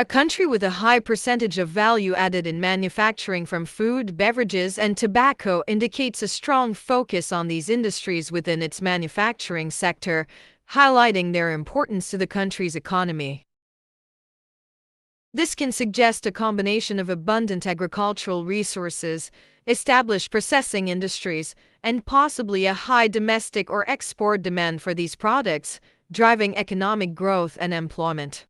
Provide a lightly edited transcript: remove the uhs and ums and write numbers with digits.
A country with a high percentage of value added in manufacturing from food, beverages, and tobacco indicates a strong focus on these industries within its manufacturing sector, highlighting their importance to the country's economy. This can suggest a combination of abundant agricultural resources, established processing industries, and possibly a high domestic or export demand for these products, driving economic growth and employment.